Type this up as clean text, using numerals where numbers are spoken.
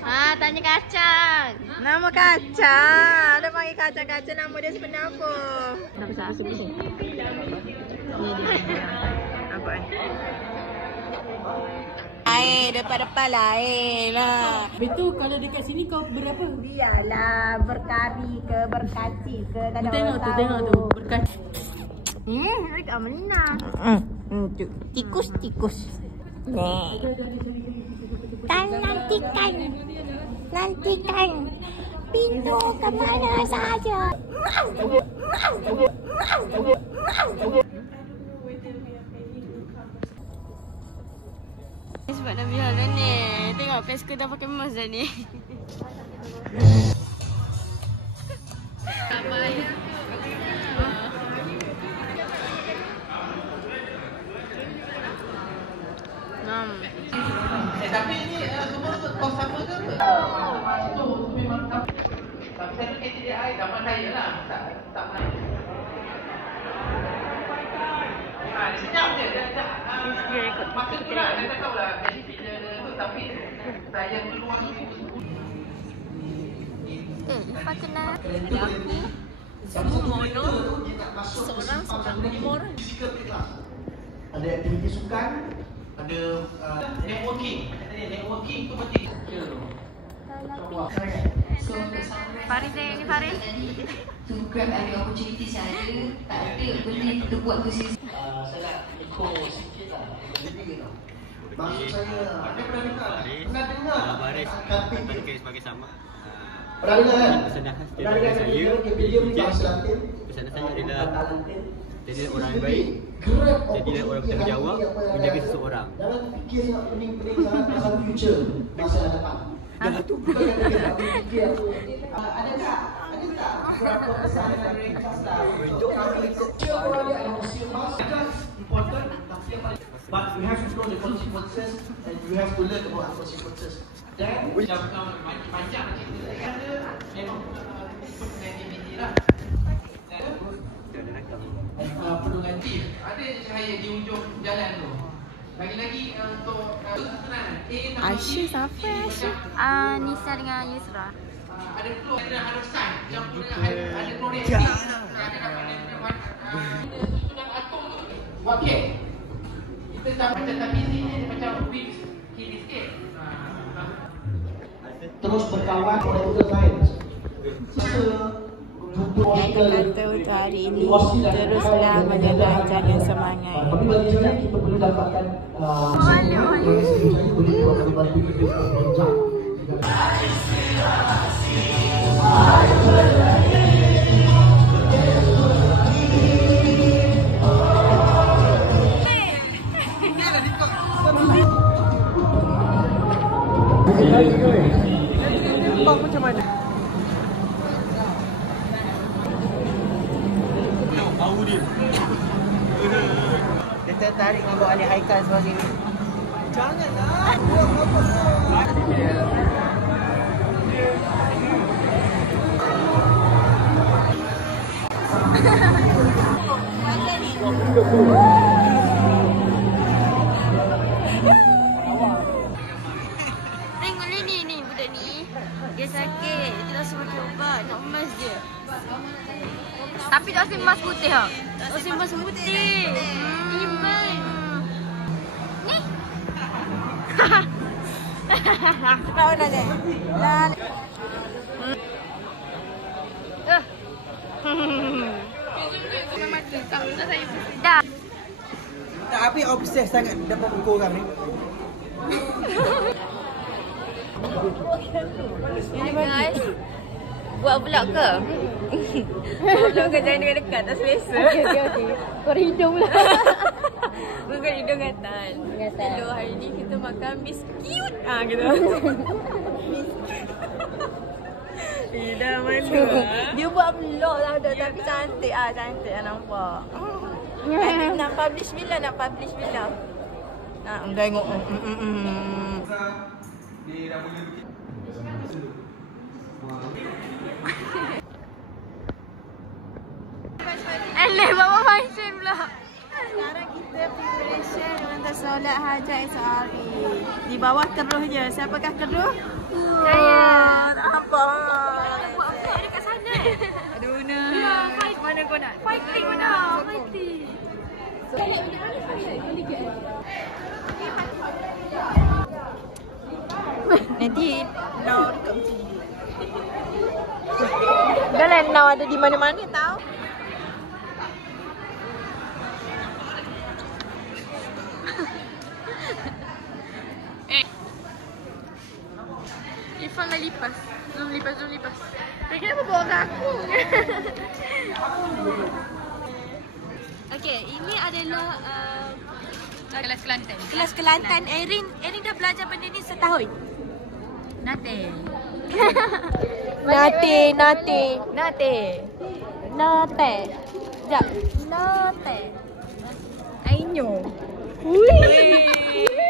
Tanya kacang. Nama kacang. Ada panggil kacang-kacang, nama dia sebenarnya apa? Nama saya asal dulu. Ni dia. Apa ni? Air depan-depan lah, air lah. Betul, kalau dekat sini kau berapa? Biarlah, berkari ke, berkacil ke, tak ada orang tahu. Tengok tu, berkaci. Dekat Melina. Tikus-tikus. Nantikan pintu kemana saja. Sebab Nabi Hala ni. Tengok Pesco dah pakai mask dah ni. Tapi ini semua kos sama ke apa? Itu memang tak. Tapi saya KTDI zaman saya lah. Tak pernah. Sekejap je. Masa tu lah, saya tak tahu lah benefit dia tu. Tapi saya keluar tu. Ifa kenal. Semua mono. Seorang 5 orang. Ada aktiviti sukan. Ada networking. Networking tu penting. Faris ni Faris. To grab every opportunity saya ada, tak ada benda kita buat tu sini. Saya nak ikut sikit lah. Lebih tau. Maksud saya, ada pernah dengar Baris pakai sebagai sama. Pernah dengar kan? Pesanan khas Pernah dengar kan? Dia ni bahasa Latin. Pesanan saya adalah jadi orang yang baik, jadilah orang bertanggungjawab menjaga seseorang. Jangan fikir sangat pening-pening sangat pasal future masa yang datang. Dah tu. Ada tak berapa pesanan ringkas lah untuk kami ikut orang dia ada mas important tapi yang paling but we have to know the consequences and we have to learn about the consequences. Dan macam panjang cerita ada memang aktiviti lah. Pedungan tim ada cahaya di ujung jalan tu. Lagi-lagi untuk Aisyah siapa Aisyah? Nisa dengan Yusra. ada flow, ada sign yang ada proyektif. Ada sudah atur tu. Okey. Kita tak macam tapi ni macam big kiri sikit. Terus berkawan oleh tugas lain. Yang kata untuk hari ini, teruslah menjaga jaga semangat. Tapi bagi saya kita perlu dapatkan boleh buat bantu kita berjam. Macam mana? Bau dia. Dia tertarik dengan bawa Ali Haikal sebagai ni. Janganlah. Tengok ni budak ni. Dia sakit. Dia dah suruh dia ubat. Nak emas je. Tapi tak rasa emas putih tak? Tak rasa emas putih. Iman. Ni. Kau nak ni? Lah. Dah. Tak habis obses sangat dapat buku orang ni. Hi guys. Buat vlog ke? Buat vlog ke jangan dengan dekat, tak selesa. Okey. Korang hidung lah. Bukan hidung ngatan. Hello, hari ni kita makan biskut. Gitu. Dah malu. Dia buat vlog lah dah, tapi cantik cantik nampak. Nak publish bila? Nak tengok. Dia dah boleh bikin. Eleh bawa function pula. Sekarang kita kita preparation untuk solat hajat esok hari. Di bawah keruh je. Siapakah keruh? Saya. Apa? Buat apa dekat sana? Aduh, Una. Mana kau nak? Fighting mana? Fighting. Nanti now dekat macam ni. Dah lah now ada di mana-mana tau. Irfan dah lipas. Zoom lipas. Kenapa bawa kat aku? Okey, ini adalah kelas Kelantan. Kelas Kelantan. Erin dah belajar benda ni setahun. Nothing. Nate. Sekejap. Nothing. I know. Hui.